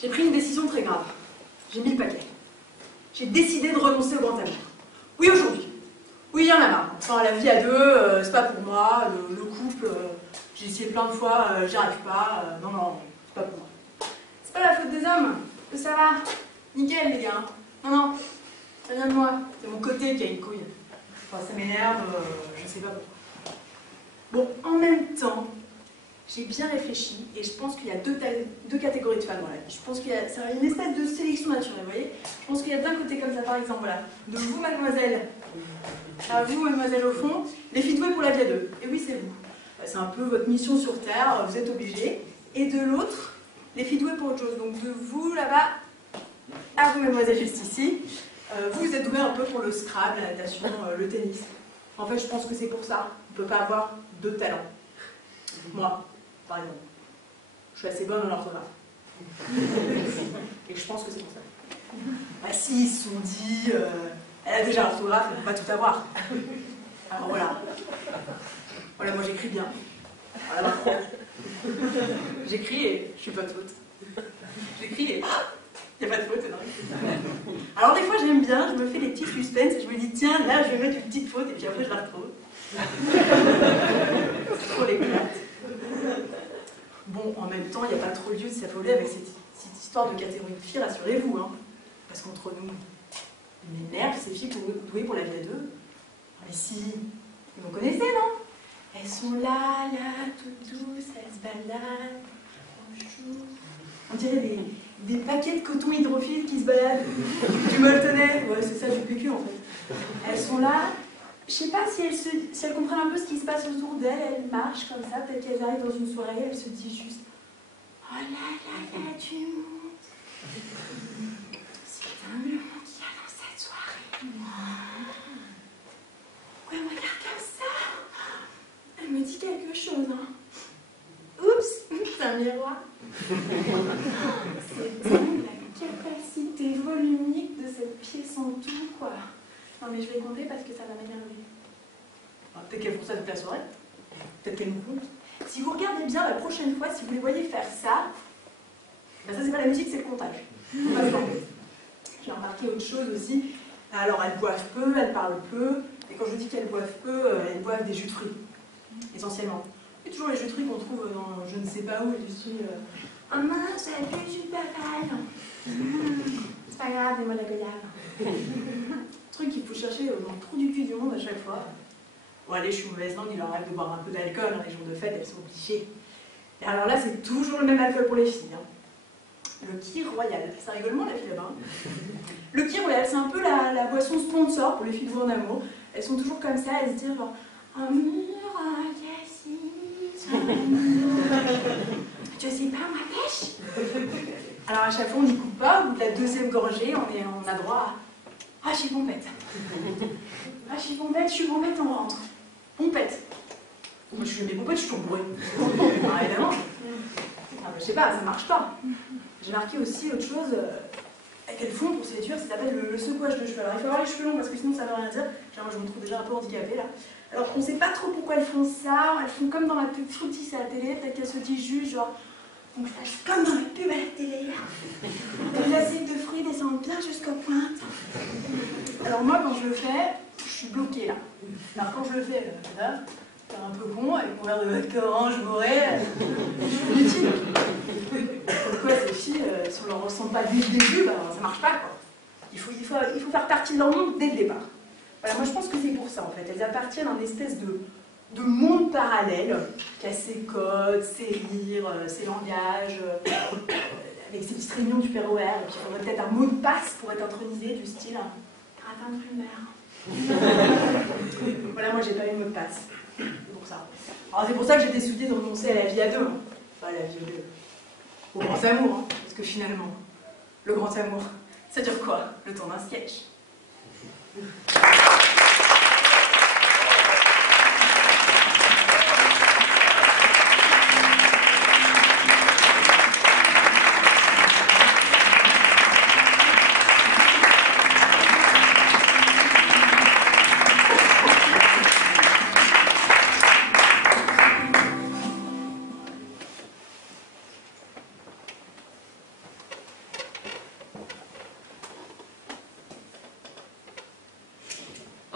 J'ai pris une décision très grave. J'ai mis le paquet. J'ai décidé de renoncer au grand amour. Oui, aujourd'hui. Oui, il y en a marre. Enfin, la vie à deux, c'est pas pour moi. Le couple, j'ai essayé plein de fois, j'y arrive pas. Non, non, c'est pas pour moi. C'est pas la faute des hommes, que ça va. Nickel, les gars. Non, non, ça vient de moi. C'est mon côté qui a une couille. Enfin, ça m'énerve, je sais pas pourquoi. Bon, en même temps, j'ai bien réfléchi et je pense qu'il y a deux catégories de femmes dans la vie. Je pense qu'il y a une espèce de sélection naturelle, vous voyez. Je pense qu'il y a d'un côté comme ça, par exemple, voilà, de vous, mademoiselle, à vous, mademoiselle, au fond, les filles douées pour la vie à deux. Et oui, c'est vous. C'est un peu votre mission sur Terre, vous êtes obligés. Et de l'autre, les filles douées pour autre chose. Donc de vous, là-bas, à vous, mademoiselle, juste ici, vous êtes douées un peu pour le Scrabble, la natation, le tennis. En fait, je pense que c'est pour ça. On ne peut pas avoir deux talents. Moi, par exemple, je suis assez bonne en orthographe. Et je pense que c'est pour ça. Bah si, ils se sont dit, elle a déjà l'orthographe, elle ne peut pas tout avoir. Alors voilà. Voilà, moi j'écris bien. Voilà, j'écris et je suis pas de faute. J'écris et il n'y a pas de faute, non. Alors des fois j'aime bien, je me fais des petits suspens et je me dis tiens, là je vais mettre une petite faute et puis après je la retrouve. C'est trop l'éclate. Bon, en même temps, il n'y a pas trop lieu de s'affoler avec cette histoire de catégorie de filles, rassurez-vous, hein. Parce qu'entre nous, ils m'énervent ces filles douées pour la vie à deux. Mais si, vous connaissez, non? Elles sont là, toutes douces, elles se baladent. Bonjour. On dirait des paquets de coton hydrophile qui se baladent. Du molletonnet, ouais, c'est ça, du PQ en fait. Elles sont là. Je sais pas si elles comprennent un peu ce qui se passe autour d'elles, elles marchent comme ça, peut-être qu'elles arrivent dans une soirée, elles se disent juste « Oh là là, il y a du monde !» C'est un monde qu'il y a dans cette soirée. Ouais, elle me regarde comme ça. Elle me dit quelque chose, hein. Oups, c'est un miroir. C'est dingue la capacité volumique de cette pièce en tout, quoi. Non mais je vais compter parce que ça va m'énerver. Peut-être qu'elles font ça toute la soirée. Peut-être qu'elles nous comptent. Si vous regardez bien la prochaine fois, si vous les voyez faire ça, ben ça c'est pas la musique, c'est le comptage. J'ai remarqué autre chose aussi. Alors elles boivent peu, elles parlent peu. Et quand je dis qu'elles boivent peu, elles boivent des jus de fruits. Essentiellement. Et toujours les jus de fruits qu'on trouve dans je ne sais pas où, du style oh mince, j'ai bu du jus de papaye. C'est pas grave, dis-moi de la goyave. Truc qu'il faut chercher dans le trou du cul du monde à chaque fois. Bon allez, je suis mauvaise langue, il leur arrive de boire un peu d'alcool dans les jours de fête, elles sont obligées. Et alors là, c'est toujours le même alcool pour les filles. Hein. Le Kir Royal, ça rigole moins la fille là-bas. Le Kir Royal, c'est un peu la boisson sponsor pour les filles douées en amour. Elles sont toujours comme ça, elles se disent genre amour, Cassis, tu sais pas ma pêche. Alors à chaque fois, on n'y coupe pas, au bout de la deuxième gorgée, on a droit à ah, je suis pompette. Ah, je suis pompette, on rentre. Pompette. Moi, je suis mes pompettes, je suis toujours bourrée. Ah, évidemment. Ah, je sais pas, ça marche pas. J'ai marqué aussi autre chose qu'elles font pour séduire, ça s'appelle le secouage de cheveux. Alors, il faut avoir les cheveux longs parce que sinon, ça ne veut rien dire. Genre, moi, je me trouve déjà un peu handicapée là. Alors, on sait pas trop pourquoi elles font ça. Elles font comme dans la pub Fruity à la télé, peut-être qu'elles se disent juste genre. Donc je fais comme dans les pubs à la télé. Les assiettes de fruits descendent bien jusqu'aux pointes. Alors moi, quand je le fais, je suis bloquée là. Alors quand je le fais, là, faire un peu con, avec mon verre de vodka orange bourré, je suis inutile. Pourquoi ces filles, si on ne leur ressent pas dès le début, bah, ça marche pas quoi. Il faut faire partie de leur monde dès le départ. Voilà, moi je pense que c'est pour ça en fait. Elles appartiennent à une espèce de monde parallèle, qui a ses codes, ses rires, ses langages, avec ses petites réunions du Père OR, et puis il faudrait peut-être un mot de passe pour être intronisé, du style gratin de primaire. Voilà, moi j'ai pas eu de mot de passe. C'est pour ça. Alors c'est pour ça que j'ai décidé de renoncer à la vie à deux. Hein. Pas à la vie à deux. Au grand amour, hein, parce que finalement, le grand amour, ça dure quoi? Le temps d'un sketch.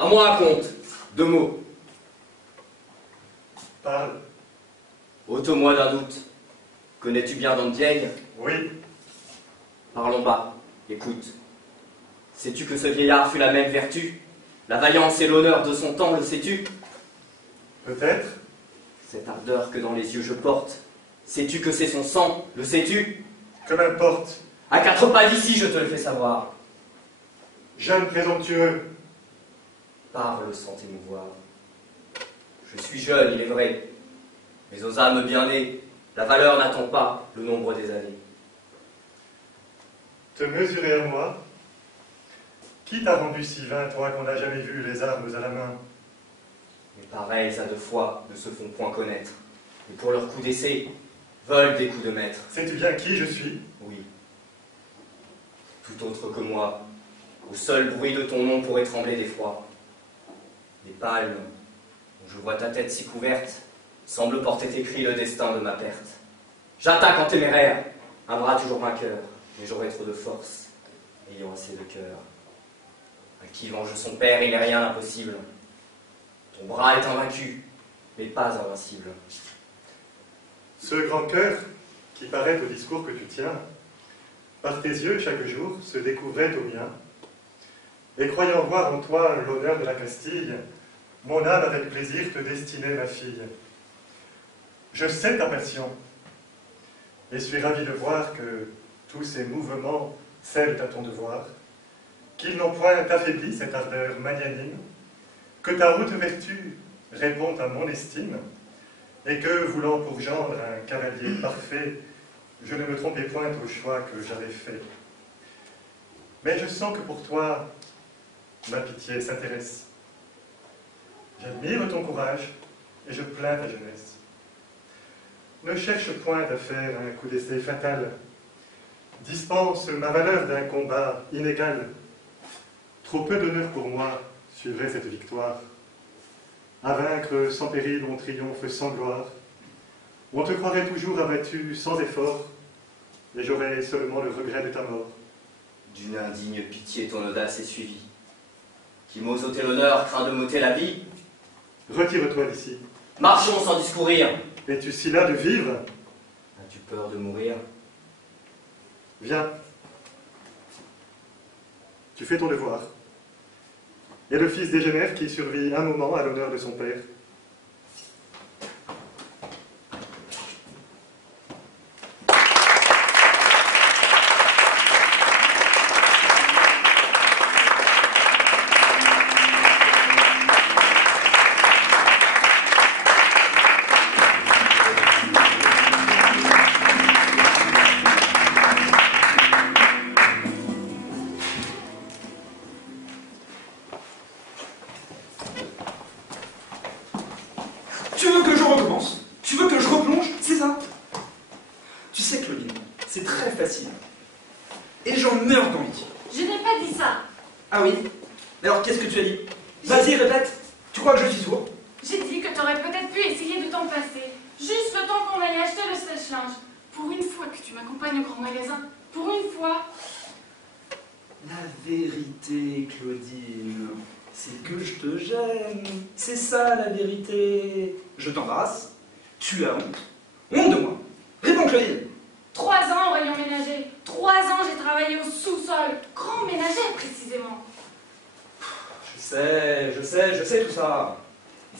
À moi, comte. 2 mots. Parle. Ôte-moi d'un doute. Connais-tu bien Don Diego? Oui. Parlons bas. Écoute. Sais-tu que ce vieillard fut la même vertu? La vaillance et l'honneur de son temps, le sais-tu? Peut-être. Cette ardeur que dans les yeux je porte, sais-tu que c'est son sang, le sais-tu? Que m'importe. À 4 pas d'ici, je te le fais savoir. Jeune présomptueux. Parle sans t'émouvoir. Je suis jeune, il est vrai, mais aux âmes bien nées, la valeur n'attend pas le nombre des années. Te mesurer à moi? Qui t'a rendu si vain, toi, qu'on n'a jamais vu les armes à la main? Les pareils à 2 fois ne se font point connaître, et pour leurs coups d'essai, veulent des coups de maître. Sais-tu bien qui je suis? Oui. Tout autre que moi, au seul bruit de ton nom pourrait trembler d'effroi. Les palmes, où je vois ta tête si couverte, semblent porter écrit le destin de ma perte. J'attaque en téméraire, un bras toujours vainqueur, mais j'aurai trop de force, ayant assez de cœur. À qui venge son père, il n'est rien d'impossible. Ton bras est invaincu, mais pas invincible. Ce grand cœur qui paraît au discours que tu tiens, par tes yeux chaque jour se découvrait au mien, et croyant voir en toi l'honneur de la Castille, mon âme avec plaisir te destinait ma fille. Je sais ta passion, et suis ravi de voir que tous ces mouvements scellent à ton devoir, qu'ils n'ont point affaibli cette ardeur magnanime, que ta haute vertu répond à mon estime, et que, voulant pour gendre un cavalier parfait, je ne me trompais point au choix que j'avais fait. Mais je sens que pour toi, ma pitié s'intéresse. J'admire ton courage, et je plains ta jeunesse. Ne cherche point à faire un coup d'essai fatal. Dispense ma valeur d'un combat inégal. Trop peu d'honneur pour moi suivrait cette victoire. À vaincre sans péril, on triomphe sans gloire. On te croirait toujours abattu sans effort, et j'aurais seulement le regret de ta mort. D'une indigne pitié ton audace est suivie. Qui m'ose ôter l'honneur craint de m'ôter la vie. Retire-toi d'ici. Marchons sans discourir. Es-tu si las de vivre? As-tu peur de mourir? Viens. Tu fais ton devoir. Et le fils dégénère qui survit un moment à l'honneur de son père. Tu veux que je recommence? Tu veux que je replonge? C'est ça? Tu sais, Claudine, c'est très facile. Et j'en meurs d'envie. Je n'ai pas dit ça. Ah oui? Alors qu'est-ce que tu as dit? Vas-y, répète. Tu crois que je suis sourd? J'ai dit que tu aurais peut-être pu essayer de t'en passer. Juste le temps qu'on aille acheter le sèche-linge. Pour une fois que tu m'accompagnes au grand magasin. Pour une fois. La vérité, Claudine, c'est que je te gêne. C'est ça, la vérité. Je t'embarrasse. Tu as honte. Honte de moi. Réponds, Claudine. 3 ans au rayon ménager. 3 ans j'ai travaillé au sous-sol. Grand ménager, précisément. Je sais tout ça.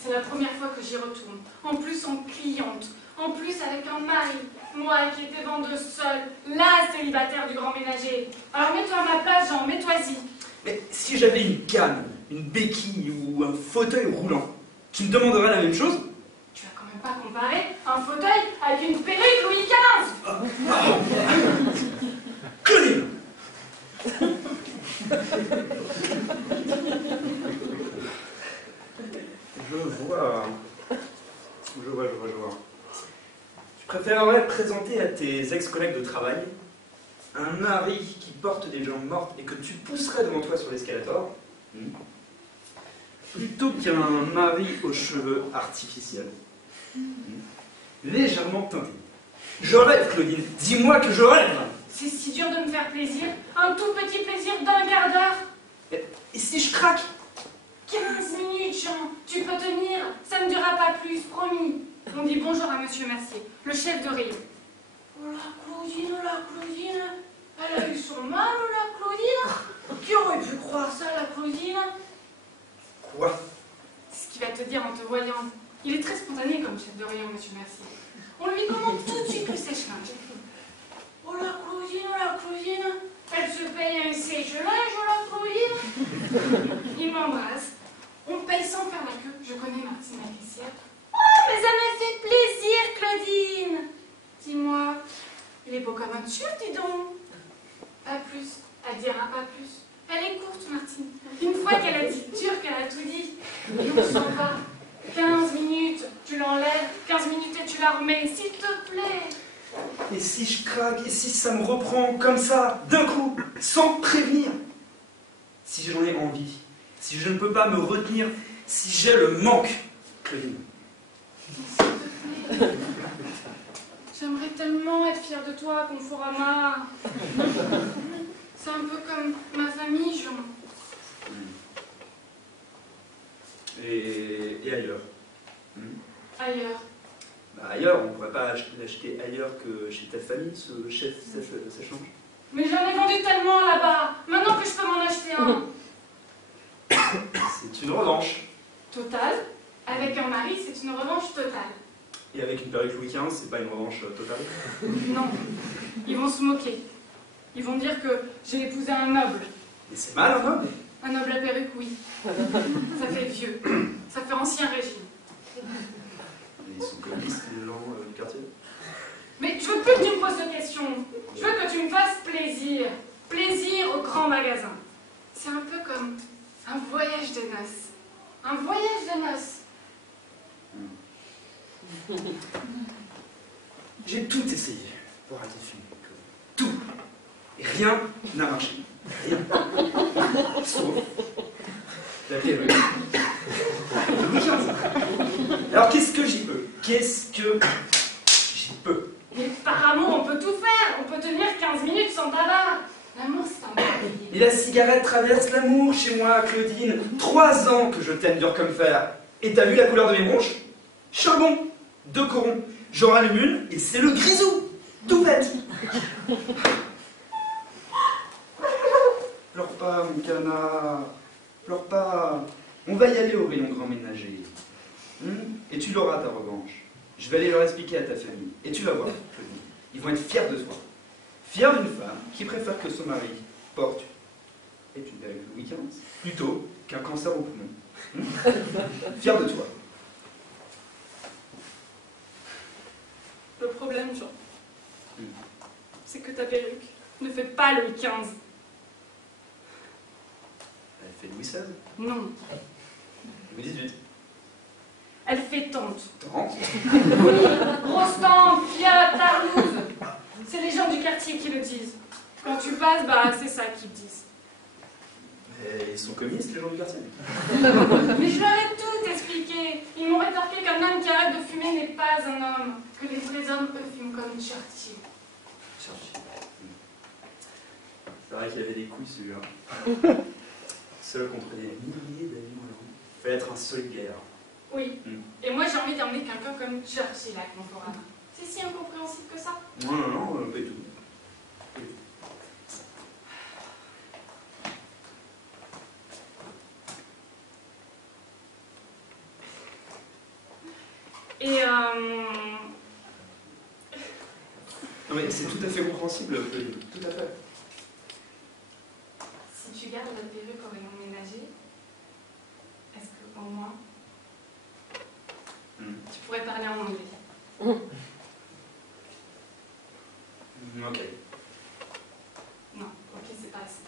C'est la première fois que j'y retourne. En plus en cliente. En plus avec un mari. Moi qui étais vendeuse seule. La célibataire du grand ménager. Alors mets-toi à ma place, Jean, mets-toi-y. Mais si j'avais une canne, une béquille ou un fauteuil roulant, tu me demanderais la même chose? Tu vas quand même pas comparer un fauteuil avec une perruque Louis XV. Claudine! Je vois. Tu préférerais présenter à tes ex-collègues de travail un mari qui porte des jambes mortes et que tu pousserais devant toi sur l'escalator, plutôt qu'un mari aux cheveux artificiels, légèrement teintés. Je rêve, Claudine. Dis-moi que je rêve. C'est si dur de me faire plaisir. Un tout petit plaisir d'un quart d'heure. Et si je craque? 15 minutes, Jean. Tu peux tenir. Ça ne durera pas plus, promis. On dit bonjour à Monsieur Mercier, le chef de rayon. Oh la Claudine, elle a eu son mal, la Claudine. Qui aurait pu croire ça, la Claudine? Quoi? C'est ce qu'il va te dire en te voyant. Il est très spontané comme chef de rayon, Monsieur Mercier. On lui commande tout de suite le sèche-linge. Oh la Claudine, elle se paye un sèche-linge, la Claudine. Il m'embrasse. On paye sans faire la queue. Je connais Martine la caissière. Oh, mais ça m'a fait plaisir, Claudine. Dis-moi, il est beau comme un turc, dis donc. Pas plus, elle dira pas plus. Elle est courte, Martine. Une fois qu'elle a dit turc, elle a tout dit. Et on s'en va. 15 minutes, tu l'enlèves. 15 minutes et tu la remets, s'il te plaît. Et si je craque, et si ça me reprend comme ça, d'un coup, sans prévenir? Si j'en ai envie, si je ne peux pas me retenir, si j'ai le manque, Claudine. S'il te plaît. J'aimerais tellement être fière de toi, Conforama. C'est un peu comme ma famille, Jean. Et ailleurs? Ailleurs. Bah ailleurs, on ne pourrait pas l'acheter ailleurs que chez ta famille, ce chef sèche-linge? Mais j'en ai vendu tellement là-bas. Maintenant que je peux m'en acheter un. C'est une revanche. Totale. Avec un mari, c'est une revanche totale. Et avec une perruque Louis XV, c'est pas une revanche totale? Non. Ils vont se moquer. Ils vont dire que j'ai épousé un noble. Mais c'est mal, un homme? Un noble à perruque, oui. Ça fait vieux. Ça fait ancien régime. Ils sont communistes, les gens du quartier? Mais je veux plus que tu me poses de questions. Je veux que tu me fasses plaisir. Plaisir au grand magasin. C'est un peu comme un voyage de noces. Un voyage de noces. J'ai tout essayé pour arrêter de fumer. Tout. Et rien n'a marché. Rien. Sauf la perruque. Louis XV. Alors qu'est-ce que j'y peux? Qu'est-ce que j'y peux? Mais par amour, on peut tout faire. On peut tenir 15 minutes sans tabac. L'amour, c'est un merveilleux. Et la cigarette traverse l'amour chez moi, Claudine. 3 ans que je t'aime dur comme fer. Et t'as vu la couleur de mes bronches? Charbon, 2 corons. J'en rallume une et c'est le grisou. Tout bête. Pleure pas, mon canard. Pleure pas. On va y aller au rayon grand ménager. Et tu l'auras, ta revanche. Je vais aller leur expliquer à ta famille. Et tu vas voir, Claudine. Ils vont être fiers de toi. Fiers d'une femme qui préfère que son mari porte une perruque Louis XV plutôt qu'un cancer au poumon. Fiers de toi. Le problème, Jean, c'est que ta perruque ne fait pas Louis XV. Elle fait Louis XVI? Non. Louis XVIII? Elle fait tante. Tante? Oui, grosse tante, Fiat, Tarlouse. C'est les gens du quartier qui le disent. Quand tu passes, bah c'est ça qu'ils disent. Et ils sont communistes, les gens du quartier? Mais je leur ai tout expliqué. Ils m'ont rétorqué qu'un homme qui arrête de fumer n'est pas un homme. Que les vrais hommes, eux, fument comme Churchill. Churchill. C'est vrai qu'il y avait des couilles, celui-là. Seul contre des milliers d'amis en Europe. Il fallait être un solide gaillard. Oui. Et moi, j'ai envie d'emmener quelqu'un comme Churchill à Conforama. C'est si incompréhensible que ça? Non, pas du tout. Et Non mais c'est tout à fait compréhensible, Claudine. Tout à fait. si tu gardes la perruque au rayon ménager, est-ce que au moins tu pourrais parler en anglais? Ok. Non, ok, c'est pas assez.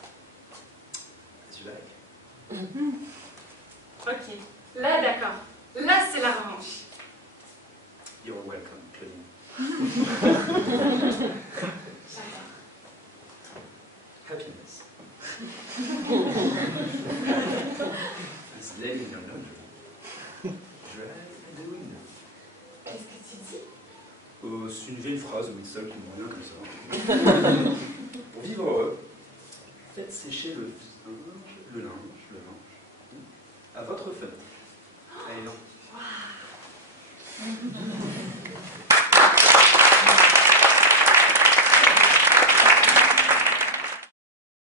As you like. Ok, là d'accord. Là c'est la revanche. You're welcome, Claudine. J'adore. Happiness. It's laying in your laundry. Drive the window. Qu'est-ce que tu dis? C'est une vieille phrase, mais seule qui me revient comme ça. Pour vivre heureux, faites sécher le linge, votre fenêtre. Allez, non.